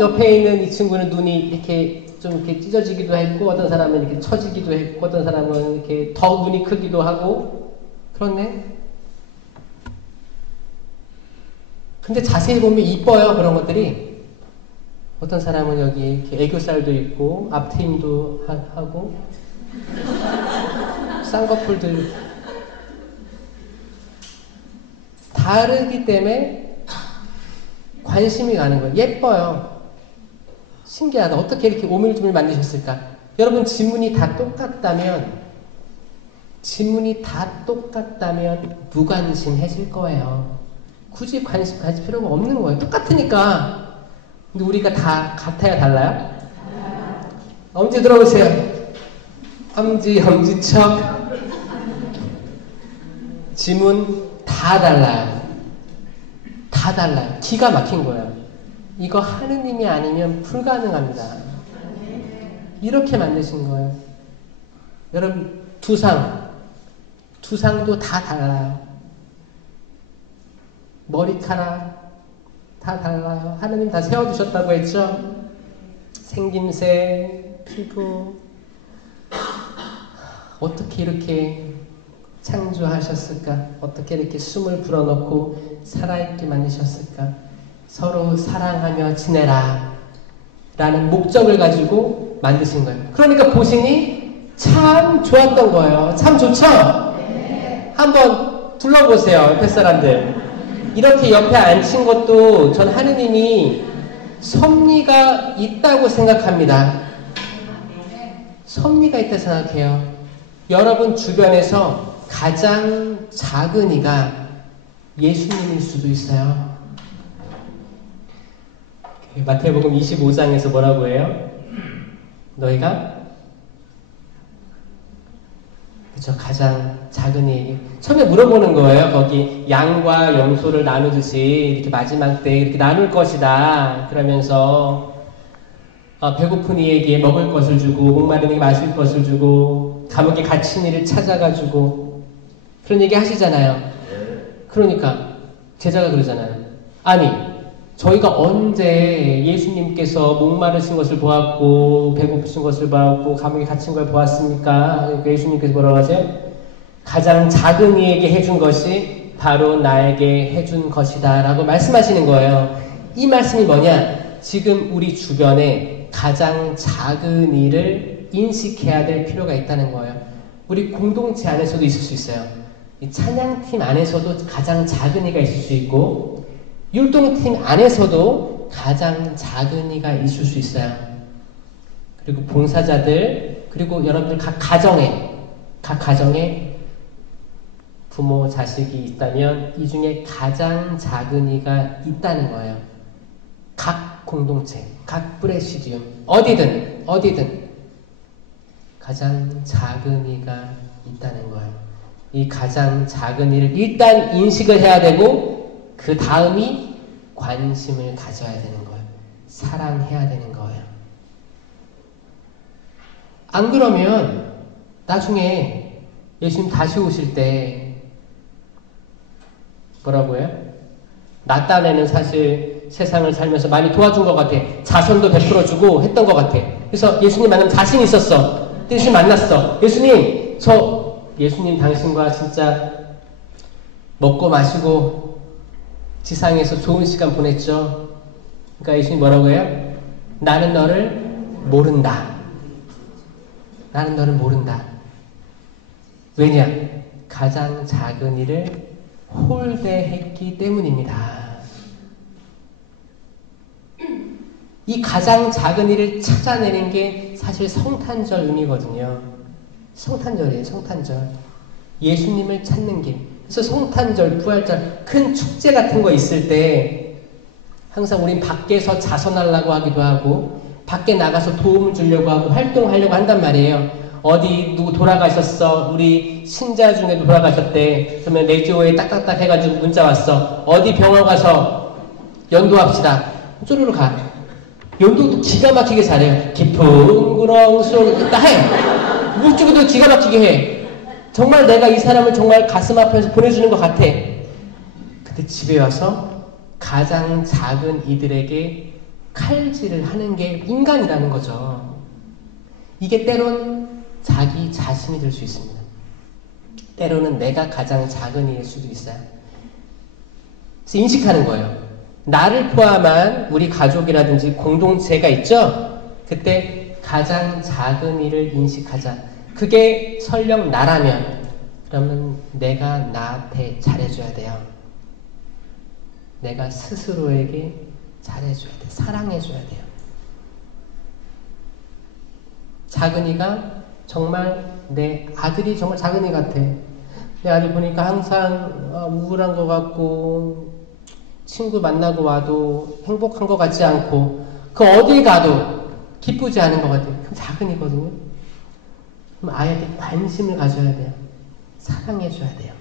옆에 있는 이 친구는 눈이 이렇게 좀 이렇게 찢어지기도 했고, 어떤 사람은 이렇게 처지기도 했고, 어떤 사람은 이렇게 더 눈이 크기도 하고, 그렇네. 근데 자세히 보면 이뻐요, 그런 것들이. 어떤 사람은 여기 이렇게 애교살도 있고, 앞트임도 하고, 쌍꺼풀들. 다르기 때문에 관심이 가는 거예요. 예뻐요. 신기하다. 어떻게 이렇게 오밀조밀 만드셨을까? 여러분, 지문이 다 똑같다면 무관심해질 거예요. 굳이 관심 가질 필요가 없는 거예요. 똑같으니까. 근데 우리가 다 같아요, 달라요? 엄지 들어보세요. 엄지척. 지문 다 달라요. 다 달라요. 기가 막힌 거예요. 이거 하느님이 아니면 불가능합니다. 이렇게 만드신 거예요. 여러분, 두상도 다 달라요. 머리카락 다 달라요. 하느님 다 세워주셨다고 했죠? 생김새, 피부. 어떻게 이렇게 창조하셨을까? 어떻게 이렇게 숨을 불어넣고 살아있게 만드셨을까? 서로 사랑하며 지내라 라는 목적을 가지고 만드신 거예요. 그러니까 보시니 참 좋았던 거예요. 참 좋죠? 네. 한번 둘러보세요, 옆에 사람들. 이렇게 옆에 앉힌 것도 전 하느님이 섭리가 있다고 생각합니다. 섭리가 있다고 생각해요. 여러분 주변에서 가장 작은 이가 예수님일 수도 있어요. 마태복음 25장에서 뭐라고 해요? 너희가 그쵸, 가장 작은 이에게 처음에 물어보는 거예요. 거기 양과 염소를 나누듯이 이렇게 마지막 때 이렇게 나눌 것이다. 그러면서 배고픈 이에게 먹을 것을 주고 목마른 이에게 마실 것을 주고 감옥에 갇힌 이를 찾아가지고 그런 얘기 하시잖아요. 그러니까 제자가 그러잖아요. 아니, 저희가 언제 예수님께서 목마르신 것을 보았고 배고프신 것을 보았고 감옥에 갇힌 걸 보았습니까? 그러니까 예수님께서 뭐라고 하세요? 가장 작은 이에게 해준 것이 바로 나에게 해준 것이다 라고 말씀하시는 거예요. 이 말씀이 뭐냐? 지금 우리 주변에 가장 작은 일을 인식해야 될 필요가 있다는 거예요. 우리 공동체 안에서도 있을 수 있어요. 이 찬양팀 안에서도 가장 작은 이가 있을 수 있고 율동팀 안에서도 가장 작은 이가 있을 수 있어요. 그리고 봉사자들, 그리고 여러분들 각 가정에 부모, 자식이 있다면 이 중에 가장 작은 이가 있다는 거예요. 각 공동체, 각 프레시디움, 어디든 가장 작은 이가 있다는 거예요. 이 가장 작은 이를 일단 인식을 해야 되고 그 다음이 관심을 가져야 되는 거예요. 사랑해야 되는 거예요. 안 그러면 나중에 예수님 다시 오실 때 뭐라고 해요? 나 딴에는 사실 세상을 살면서 많이 도와준 것 같아. 자선도 베풀어주고 했던 것 같아. 그래서 예수님 만나면 자신 있었어. 예수님 만났어. 예수님 당신과 진짜 먹고 마시고 지상에서 좋은 시간 보냈죠. 그러니까 예수님 뭐라고 해요? 나는 너를 모른다. 나는 너를 모른다. 왜냐? 가장 작은 일을 홀대했기 때문입니다. 이 가장 작은 일을 찾아내는 게 사실 성탄절 의미거든요. 성탄절이에요, 성탄절. 예수님을 찾는 길. 그래서 성탄절, 부활절, 큰 축제 같은 거 있을 때 항상 우린 밖에서 자선하려고 하기도 하고 밖에 나가서 도움을 주려고 하고 활동하려고 한단 말이에요. 어디 누구 돌아가셨어. 우리 신자 중에도 돌아가셨대. 그러면 레지오에 딱딱딱 해가지고 문자 왔어. 어디 병원 가서 연도합시다. 쪼르르 가. 연도도 기가 막히게 잘해요. 깊은 구렁 속 다 해. 묵주기도 기가 막히게 해. 정말 내가 이 사람을 정말 가슴 아파서 보내주는 것 같아. 근데 집에 와서 가장 작은 이들에게 칼질을 하는 게 인간이라는 거죠. 이게 때론 자기 자신이 될 수 있습니다. 때로는 내가 가장 작은 이일 수도 있어요. 그래서 인식하는 거예요. 나를 포함한 우리 가족이라든지 공동체가 있죠? 그때 가장 작은 일을 인식하자. 그게 설령 나라면 그러면 내가 나한테 잘해줘야 돼요. 내가 스스로에게 잘해줘야 돼. 사랑해줘야 돼요. 작은이가 정말 내 아들이 정말 작은이 같아. 내 아들 보니까 항상 우울한 것 같고 친구 만나고 와도 행복한 것 같지 않고 그 어딜 가도 기쁘지 않은 것 같아요. 그럼 작은이거든요. 그럼 아이한테 관심을 가져야 돼요. 사랑해줘야 돼요.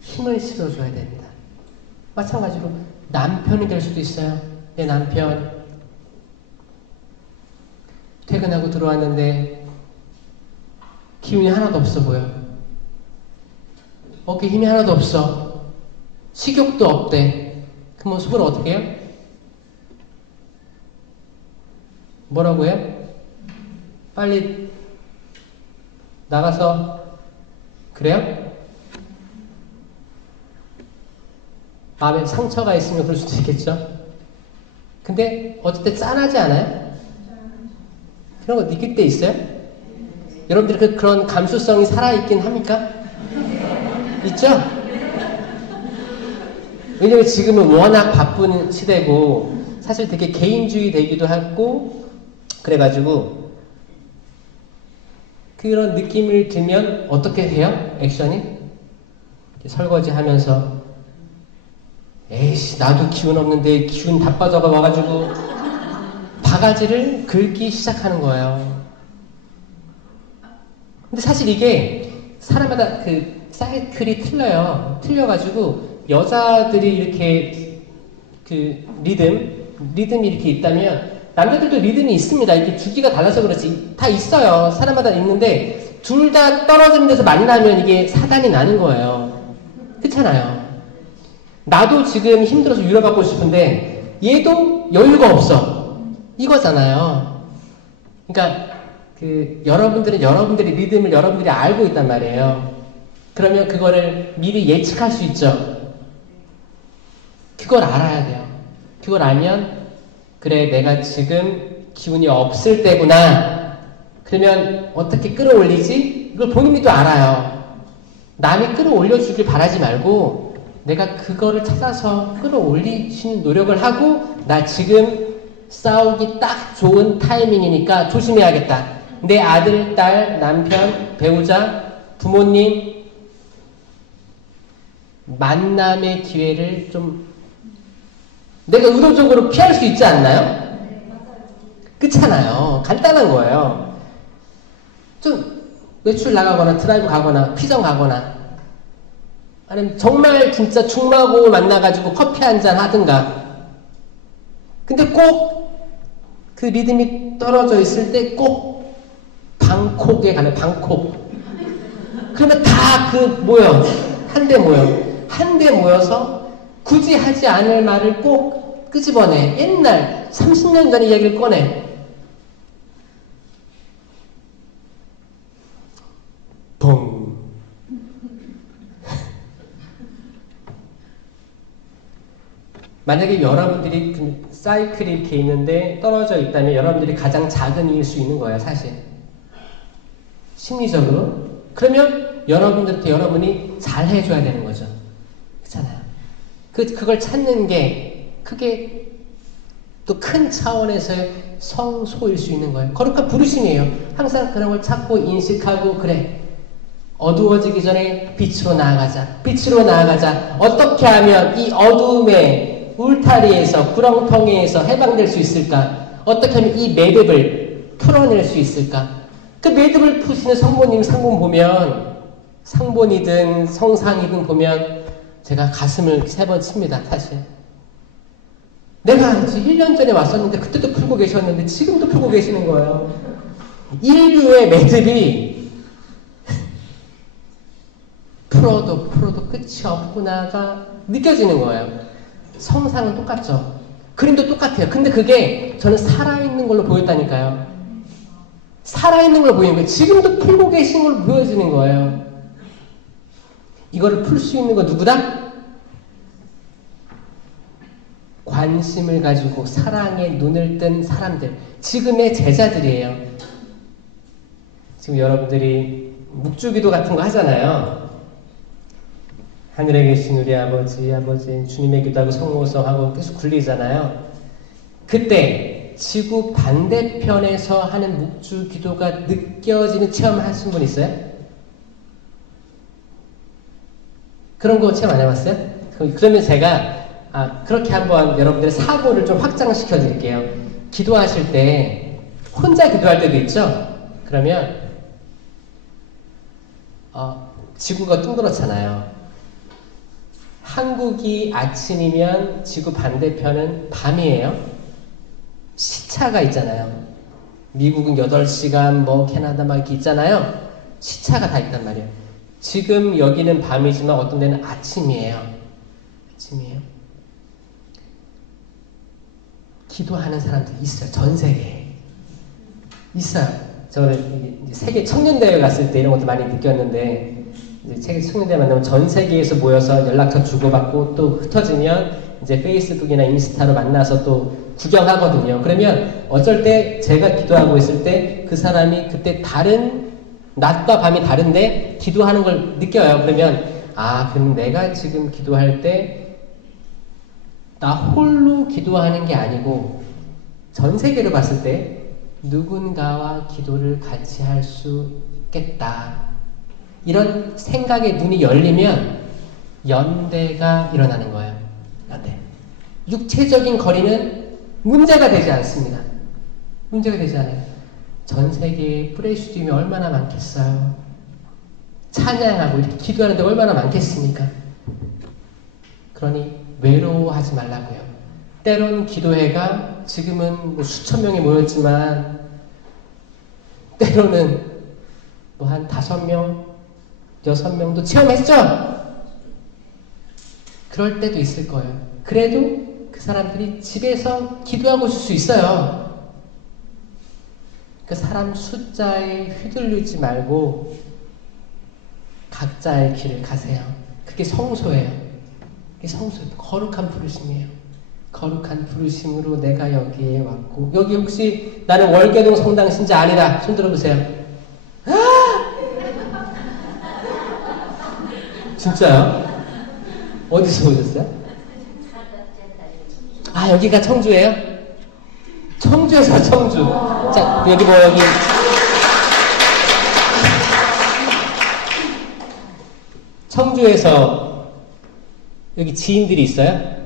힘을 실어줘야 됩니다. 마찬가지로 남편이 될 수도 있어요. 내 남편 퇴근하고 들어왔는데 기운이 하나도 없어 보여. 어깨 힘이 하나도 없어. 식욕도 없대. 그러면 속으로 어떻게 해요? 뭐라고 해요? 빨리 나가서 그래요? 마음에 상처가 있으면 그럴 수도 있겠죠? 근데 어쨌든 짠하지 않아요? 그런 거 느낄 때 있어요? 여러분들이 그런 감수성이 살아있긴 합니까? 있죠? 왜냐면 지금은 워낙 바쁜 시대고 사실 되게 개인주의 되기도 하고 그래가지고 그런 느낌을 들면 어떻게 해요? 액션이? 설거지 하면서 에이씨 나도 기운 없는데 기운 다 빠져가 와가지고 바가지를 긁기 시작하는 거예요. 근데 사실 이게 사람마다 그 사이클이 틀려요. 틀려가지고 여자들이 이렇게 그 리듬이 이렇게 있다면 남자들도 리듬이 있습니다. 이렇게 주기가 달라서 그렇지 다 있어요. 사람마다 있는데 둘 다 떨어지는 데서 만나면 이게 사단이 나는 거예요. 그렇잖아요. 나도 지금 힘들어서 위로받고 싶은데 얘도 여유가 없어. 이거잖아요. 그러니까 여러분들은 여러분들의 리듬을 여러분들이 알고 있단 말이에요. 그러면 그거를 미리 예측할 수 있죠. 그걸 알아야 돼요. 그걸 알면 그래 내가 지금 기운이 없을 때구나. 그러면 어떻게 끌어올리지? 이걸 본인이 또 알아요. 남이 끌어올려주길 바라지 말고 내가 그거를 찾아서 끌어올리시는 노력을 하고 나 지금 싸우기 딱 좋은 타이밍이니까 조심해야겠다. 내 아들, 딸, 남편, 배우자, 부모님 만남의 기회를 좀 내가 의도적으로 피할 수 있지 않나요? 그렇잖아요. 간단한 거예요. 좀 외출 나가거나 드라이브 가거나 피정 가거나 아니면 정말 진짜 중마고 만나가지고 커피 한잔 하든가. 근데 꼭 그 리듬이 떨어져 있을 때 꼭 방콕에 가면 방콕. 그러면 다 모여. 한데 모여. 한데 모여서 굳이 하지 않을 말을 꼭 끄집어내. 옛날 30년 전의 이야기를 꺼내. 봉. 만약에 여러분들이 그 사이클이 이렇게 있는데 떨어져 있다면 여러분들이 가장 작은 이일 수 있는 거예요, 사실. 심리적으로. 그러면 여러분들한테 여러분이 잘 해줘야 되는 거죠. 그렇잖아요. 그걸 찾는 게 크게 또 큰 차원에서의 성소일 수 있는 거예요. 거룩한 부르심이에요. 항상 그런 걸 찾고 인식하고 그래. 어두워지기 전에 빛으로 나아가자. 빛으로 나아가자. 어떻게 하면 이 어두움의 울타리에서 구렁텅이에서 해방될 수 있을까? 어떻게 하면 이 매듭을 풀어낼 수 있을까? 그 매듭을 푸시는 성모님 상봉 보면, 상본이든 성상이든 보면 제가 가슴을 3번 칩니다, 사실. 내가 1년 전에 왔었는데 그때도 풀고 계셨는데 지금도 풀고 계시는 거예요. 인류의 매듭이 풀어도 끝이 없구나가 느껴지는 거예요. 성상은 똑같죠. 그림도 똑같아요. 근데 그게 저는 살아있는 걸로 보였다니까요. 살아있는 걸로 보이는 거예요. 지금도 풀고 계신 걸로 보여지는 거예요. 이거를 풀 수 있는 건 누구다? 관심을 가지고 사랑에 눈을 뜬 사람들, 지금의 제자들이에요. 지금 여러분들이 묵주기도 같은 거 하잖아요. 하늘에 계신 우리 아버지 주님의 기도하고 성모성하고 계속 굴리잖아요. 그때 지구 반대편에서 하는 묵주기도가 느껴지는 체험을 하신 분 있어요? 그런 거 체험 안 해봤어요? 그러면 제가 그렇게 한번 여러분들의 사고를 좀 확장시켜 드릴게요. 기도하실 때 혼자 기도할 때도 있죠? 그러면 지구가 둥그렇잖아요. 한국이 아침이면 지구 반대편은 밤이에요. 시차가 있잖아요. 미국은 8시간, 캐나다 막 이렇게 있잖아요. 시차가 다 있단 말이에요. 지금 여기는 밤이지만 어떤 데는 아침이에요. 기도하는 사람들이 있어요. 전 세계에. 있어요. 저는 세계 청년대회 갔을 때 이런 것도 많이 느꼈는데, 이제 세계 청년대회 만나면 전 세계에서 모여서 연락처 주고받고 또 흩어지면 이제 페이스북이나 인스타로 만나서 또 구경하거든요. 그러면 어쩔 때 제가 기도하고 있을 때 그 사람이 그때 낮과 밤이 다른데 기도하는 걸 느껴요. 그러면 그럼 내가 지금 기도할 때 나 홀로 기도하는 게 아니고 전 세계를 봤을 때 누군가와 기도를 같이 할 수 있겠다. 이런 생각에 눈이 열리면 연대가 일어나는 거예요. 연대. 육체적인 거리는 문제가 되지 않습니다. 문제가 되지 않아요. 전 세계에 프레시즘이 얼마나 많겠어요. 찬양하고 이렇게 기도하는 데 얼마나 많겠습니까? 그러니 외로워하지 말라고요. 때론 기도회가 지금은 수천 명이 모였지만 때로는 한 5명, 6명도 체험했죠? 그럴 때도 있을 거예요. 그래도 그 사람들이 집에서 기도하고 있을 수 있어요. 그 사람 숫자에 휘둘리지 말고 각자의 길을 가세요. 그게 성소예요. 그게 성소예요. 거룩한 부르심이에요. 거룩한 부르심으로 내가 여기에 왔고, 여기 혹시 나는 월계동 성당 신자 아니다. 손 들어보세요. 진짜요? 어디서 오셨어요? 여기가 청주예요? 청주에서 청주. 자, 여기 여기. 청주에서 여기 지인들이 있어요?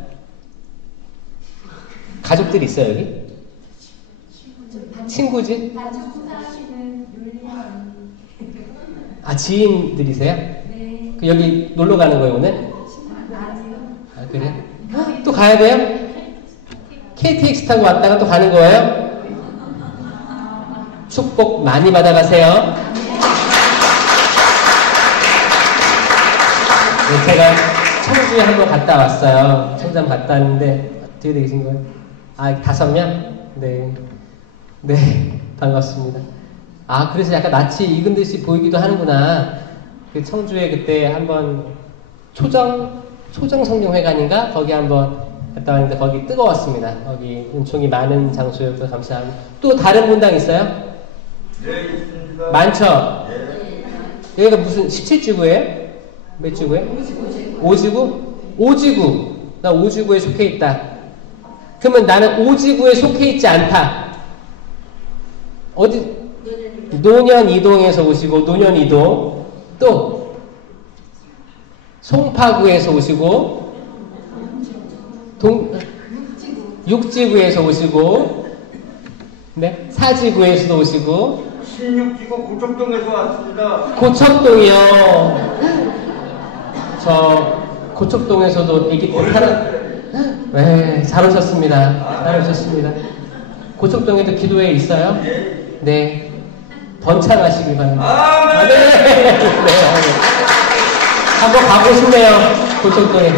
가족들이 있어요, 여기? 친구지? 지인들이세요? 네. 여기 놀러 가는 거예요, 오늘? 그래요? 또 가야 돼요? KTX 타고 왔다가 또 가는 거예요? 축복 많이 받아가세요. 네, 제가 청주에 한번 갔다 왔어요. 청주 갔다 왔는데 어떻게 되신 거예요? 5명? 네. 네, 반갑습니다. 그래서 약간 낯이 익은 듯이 보이기도 하는구나. 그 청주에 그때 한번 초정 성경회관인가? 거기 한번 갔다 왔는데 거기 뜨거웠습니다. 거기 은총이 많은 장소였고 감사하고. 또 다른 분당 있어요? 네, 있습니다. 많죠? 네. 여기가 무슨 17지구예요? 몇 지구예요? 5지구? 5지구. 나 5지구에 속해 있다. 그러면 나는 5지구에 속해 있지 않다. 어디? 노년 이동에서 오시고, 노년 이동. 또 송파구에서 오시고, 육지구에서 오시고, 네? 사지구에서도 오시고 16지구 고척동에서 왔습니다. 고척동이요. 저 고척동에서도 아기 때 살았. 네, 잘 오셨습니다. 잘 오셨습니다. 고척동에도 기도회 있어요? 네. 번창하시길 바랍니다. 아, 네. 네. 한번 가고 싶네요. 고척동에.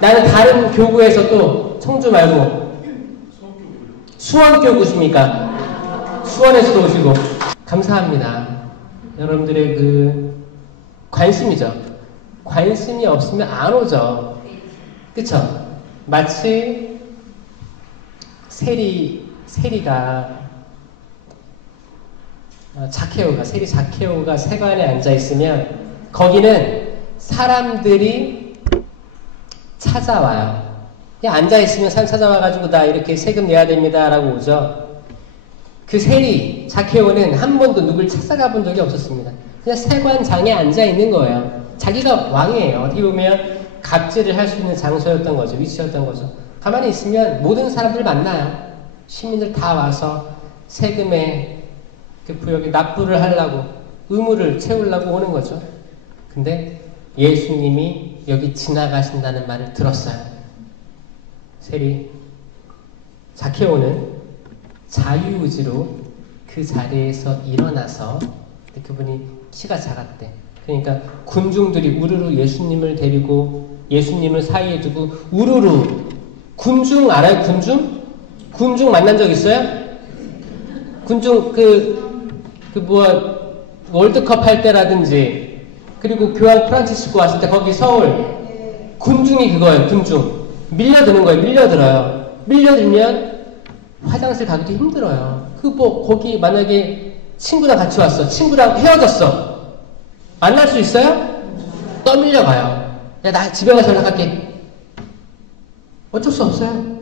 나는 다른 교구에서 또 청주 말고 수원교구십니까? 수원에서도 오시고 감사합니다. 여러분들의 그 관심이죠. 관심이 없으면 안 오죠. 그쵸? 마치 세리가 자케오가 세관에 앉아 있으면 거기는 사람들이 찾아와요. 그냥 앉아 있으면 사람 찾아와가지고 나 이렇게 세금 내야 됩니다 라고 오죠. 그 자케오는 한 번도 누굴 찾아가 본 적이 없었습니다. 그냥 세관장에 앉아 있는 거예요. 자기가 왕이에요. 어떻게 보면 갑질을 할 수 있는 장소였던 거죠. 위치였던 거죠. 가만히 있으면 모든 사람들 만나요. 시민들 다 와서 세금의 그 부역에 납부를 하려고 의무를 채우려고 오는 거죠. 근데 예수님이 여기 지나가신다는 말을 들었어요. 자케오는 자유의지로 그 자리에서 일어나서 그분이 키가 작았대. 그러니까 군중들이 우르르 예수님을 데리고 예수님을 사이에 두고 우르르 군중 알아요? 군중 만난 적 있어요? 군중 월드컵 할 때라든지 그리고 교황 프란치스코 왔을 때 거기 서울 군중이 그거예요. 군중 밀려드는 거예요. 밀려들면 화장실 가기도 힘들어요. 거기 만약에 친구랑 같이 왔어. 친구랑 헤어졌어. 만날 수 있어요? 떠밀려 가요. 야, 나 집에 가서 연락할게. 어쩔 수 없어요.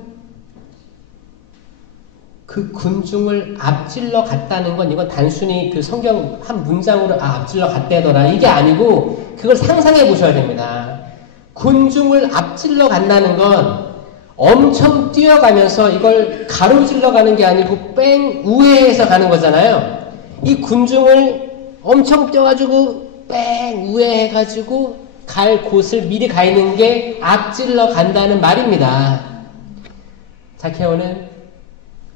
그 군중을 앞질러 갔다는 건 이건 단순히 그 성경 한 문장으로 앞질러 갔다더라 이게 아니고 그걸 상상해 보셔야 됩니다. 군중을 앞질러 간다는 건 엄청 뛰어가면서 이걸 가로질러 가는 게 아니고 뺑 우회해서 가는 거잖아요. 이 군중을 엄청 뛰어가지고 뺑 우회해가지고 갈 곳을 미리 가 있는 게 앞질러 간다는 말입니다. 자케오는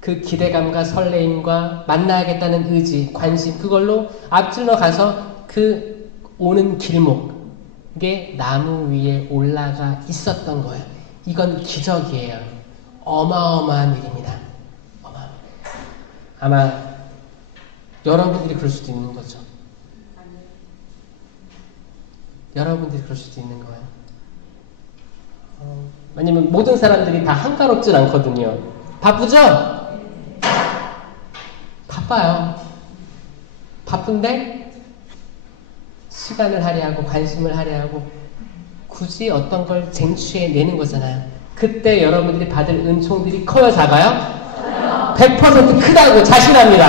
그 기대감과 설레임과 만나야겠다는 의지, 관심 그걸로 앞질러 가서 그 오는 길목에 나무 위에 올라가 있었던 거예요. 이건 기적이에요. 어마어마한 일입니다. 아마 여러분들이 그럴 수도 있는 거죠. 여러분들이 그럴 수도 있는 거예요. 왜냐면 모든 사람들이 다 한가롭진 않거든요. 바쁘죠? 바빠요. 바쁜데 시간을 할애하고 관심을 할애하고 굳이 어떤 걸 쟁취해내는 거잖아요. 그때 여러분들이 받을 은총들이 커요, 작아요? 100% 크다고 자신합니다.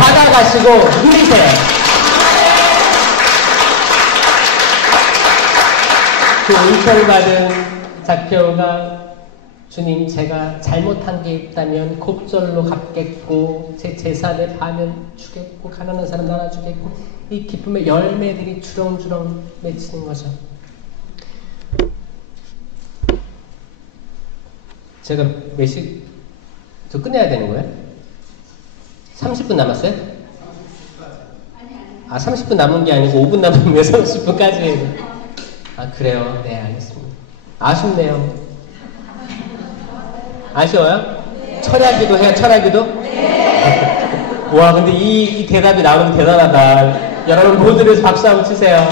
받아가시고 누리세요. 그 은총받은 자케오가 주님 제가 잘못한 게 있다면 곱절로 갚겠고 제 재산의 반을 주겠고 가난한 사람 나눠주겠고 이 기쁨의 열매들이 주렁주렁 맺히는 거죠. 제가 저 끝내야 되는 거예요? 30분 남았어요? 30분 남은 게 아니고 5분 남으면 왜 30분까지 해야 돼? 그래요? 네, 알겠습니다. 아쉽네요. 아쉬워요? 철야기도 해요? 철야기도? 네. 와, 근데 이 대답이 나오면 대단하다. 여러분 모두를 박수 한번 치세요.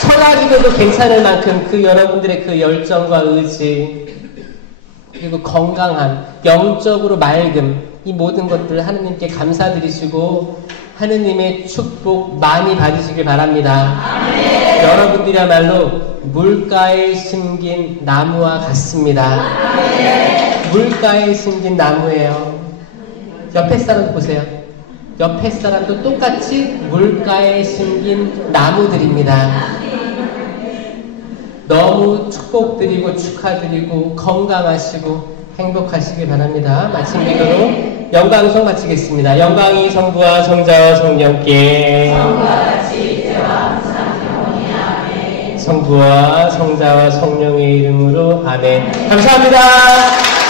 철야기도도 괜찮을 만큼 그 여러분들의 그 열정과 의지 그리고 건강함, 영적으로 맑음 이 모든 것들 하느님께 감사드리시고 하느님의 축복 많이 받으시길 바랍니다. 아멘. 여러분들이야말로 물가에 심긴 나무와 같습니다. 아멘. 물가에 심긴 나무예요. 옆에 사람 보세요. 옆에 사람도 똑같이 물가에 심긴 나무들입니다. 너무 축복드리고 축하드리고 건강하시고 행복하시길 바랍니다. 마친 기도로 영광송 마치겠습니다. 영광이 성부와 성자와 성령께 성부와 같이 이제와 항상 영원히 아멘. 성부와 성자와 성령의 이름으로 아멘. 감사합니다.